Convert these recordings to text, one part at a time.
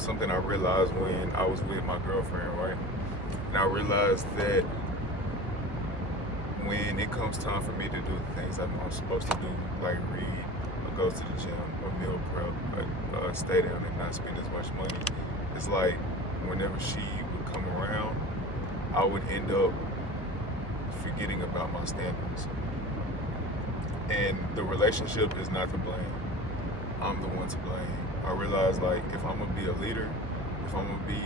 something I realized when I was with my girlfriend, right? And I realized that when it comes time for me to do the things I'm supposed to do, like read, or go to the gym, or meal prep, or stay down and not spend as much money, it's like whenever she would come around, I would end up forgetting about my standards. And the relationship is not to blame. I'm the one to blame. I realize, like, if I'm gonna be a leader, if I'm gonna be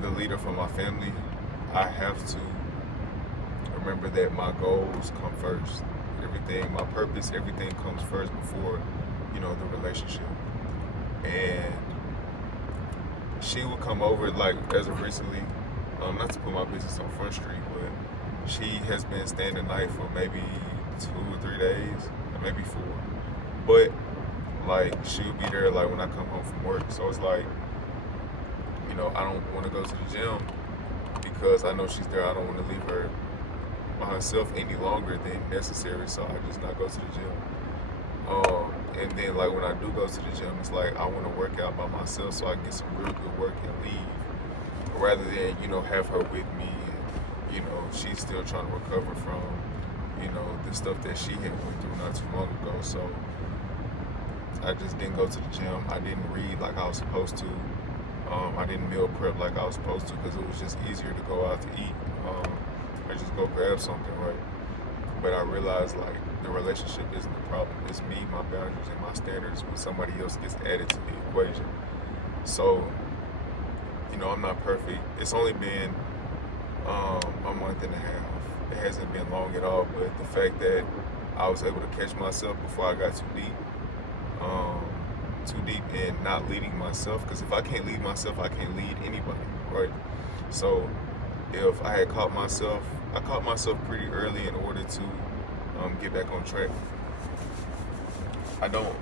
the leader for my family, I have to remember that my goals come first. Everything, my purpose, everything comes first before, the relationship. And she would come over, like, as of recently, not to put my business on Front Street, but she has been staying the night for maybe 2 or 3 days, or maybe 4. But like she'll be there like when I come home from work. So it's like, I don't want to go to the gym because I know she's there. I don't want to leave her by herself any longer than necessary. So I just not go to the gym. And then like when I do go to the gym, it's like I want to work out by myself so I can get some real good work and leave, rather than have her with me and she's still trying to recover from the stuff that she had went through not too long ago. So I just didn't go to the gym. I didn't read like I was supposed to. I didn't meal prep like I was supposed to because it was just easier to go out to eat or just go grab something, right? But I realized like the relationship isn't the problem. It's me, my boundaries, and my standards when somebody else gets added to the equation. So, I'm not perfect. It's only been a month and a half. It hasn't been long at all, but the fact that I was able to catch myself before I got too deep in not leading myself, because if I can't lead myself, I can't lead anybody, right? So if I caught myself pretty early in order to get back on track. I don't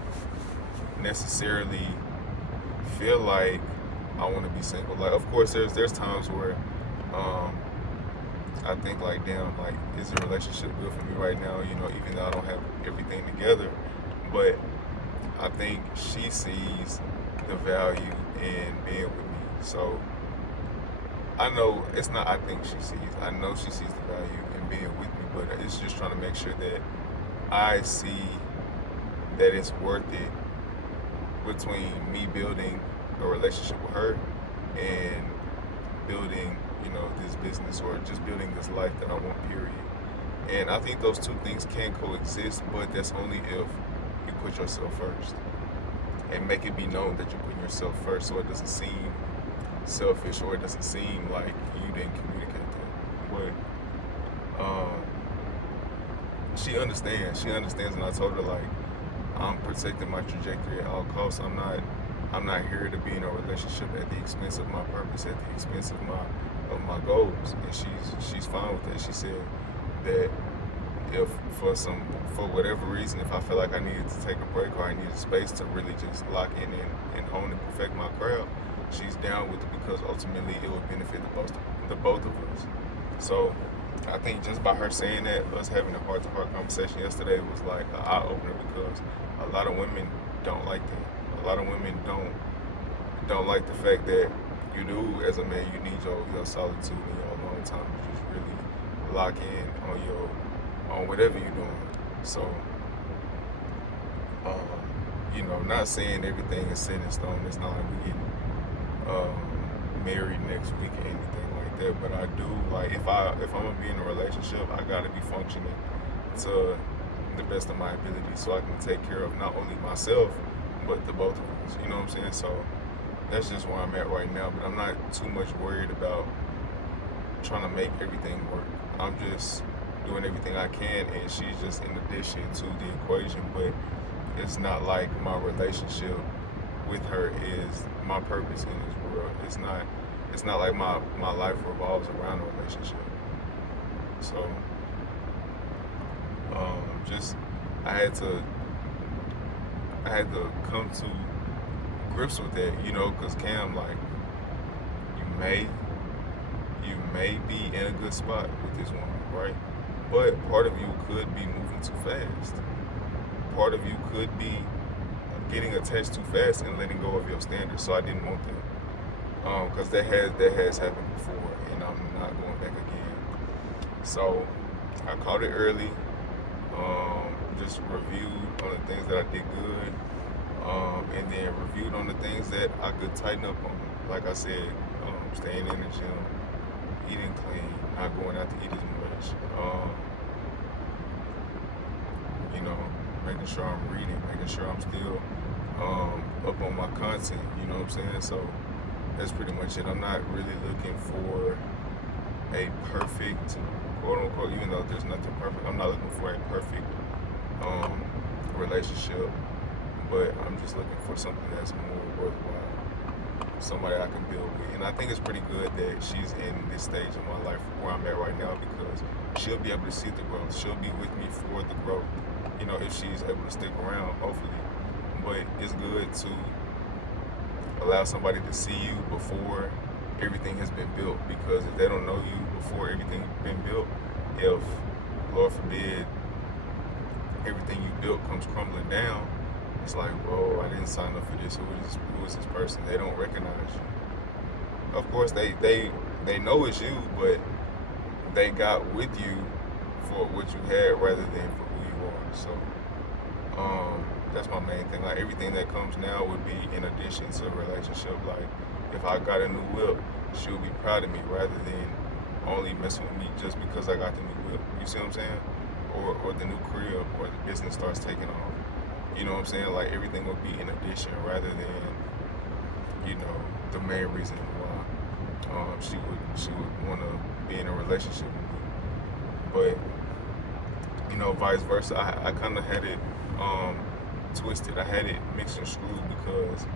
necessarily feel like I want to be single. Like, of course, there's times where I think like, damn, like, is the relationship good for me right now? Even though I don't have everything together, but I think she sees the value in being with me. So I know it's not. I think she sees. I know she sees the value in being with me, but it's just trying to make sure that I see that it's worth it between me building a relationship with her and building, this business or just building this life that I want, period. And I think those two things can coexist, but that's only if you put yourself first and make it be known that you're putting yourself first, so it doesn't seem selfish or it doesn't seem like you didn't communicate that. But she understands, and I told her, like, I'm protecting my trajectory at all costs. I'm not here to be in a relationship at the expense of my purpose, at the expense of my goals. And she's fine with that. She said that if for whatever reason, if I feel like I needed to take a break or I needed space to really just lock in and hone and perfect my craft, she's down with it because ultimately it would benefit the both of us. So I think just by her saying that, us having a heart-to-heart conversation yesterday was like an eye-opener, because a lot of women don't like that. A lot of women don't like the fact that you do, as a man, you need your solitude and your alone time to just really lock in on whatever you're doing. So, not saying everything is set in stone. It's not like we getting married next week or anything like that. But I do, like, if I'm gonna be in a relationship, I gotta be functioning to the best of my ability, so I can take care of not only myself but the both of us. You know what I'm saying? So that's just where I'm at right now. But I'm not too much worried about trying to make everything work. I'm just doing everything I can, and she's just in addition to the equation. But it's not like my relationship with her is my purpose in this world. It's not like my life revolves around a relationship. So just I had to come to grips with that, because Cam, like, you may be in a good spot with this woman, right? But part of you could be moving too fast. Part of you could be getting attached too fast and letting go of your standards. So I didn't want that, because that has happened before, and I'm not going back again. So I caught it early. Just reviewed on the things that I did good, and then reviewed on the things that I could tighten up on. Like I said, staying in the gym, eating clean, not going out to eat as much. You know, making sure I'm reading, making sure I'm still up on my content. You know what I'm saying? So that's pretty much it. I'm not really looking for a perfect, quote unquote, even though there's nothing perfect. I'm not looking for a perfect relationship, but I'm just looking for something that's more worthwhile, somebody I can build with. And I think it's pretty good that she's in this stage of my life where I'm at right now, because she'll be able to see the growth. She'll be with me for the growth, you know, if she's able to stick around, hopefully. But it's good to allow somebody to see you before everything has been built, because if they don't know you before everything's been built, if, Lord forbid, everything you built comes crumbling down, it's like, whoa, I didn't sign up for this. Who is this person? They don't recognize you. Of course, they know it's you, but they got with you for what you had rather than for who you are. So that's my main thing. Like, everything that comes now would be in addition to a relationship. Like, if I got a new whip, she'll be proud of me rather than only messing with me just because I got the new whip. You see what I'm saying? Or the new crib, or the business starts taking off. You know what I'm saying? Like, everything would be in addition rather than, you know, the main reason why she would want to be in a relationship with me. But, you know, vice versa, I kind of had it twisted. I had it mixed and screwed, because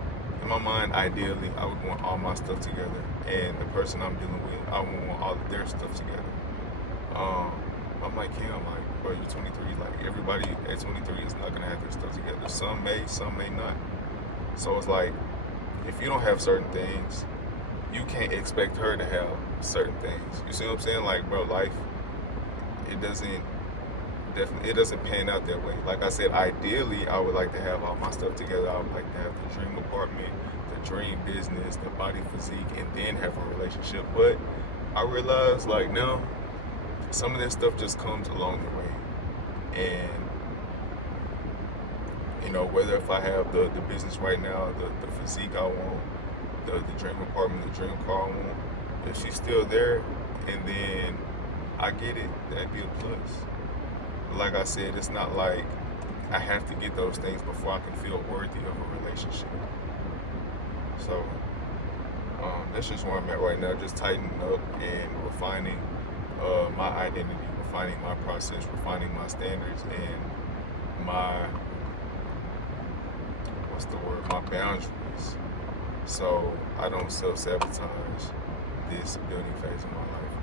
in my mind, ideally, I would want all my stuff together, and the person I'm dealing with, I would want all of their stuff together. I'm like, Kim, like, bro, you're 23. Like, everybody at 23 is not gonna have their stuff together. Some may not. So it's like, if you don't have certain things, you can't expect her to have certain things. You see what I'm saying? Like, bro, life, it doesn't pan out that way. Like I said, ideally, I would like to have all my stuff together. I would like to have the dream apartment, the dream business, the body physique, and then have a relationship. But I realized, like, no, some of this stuff just comes along the way. And, you know, whether if I have the business right now, the physique I want, the dream apartment, the dream car I want, if she's still there and then I get it, that'd be a plus. Like I said, it's not like I have to get those things before I can feel worthy of a relationship. So that's just where I'm at right now, just tightening up and refining my identity, refining my process, refining my standards, and my boundaries, so I don't self-sabotage this building phase of my life.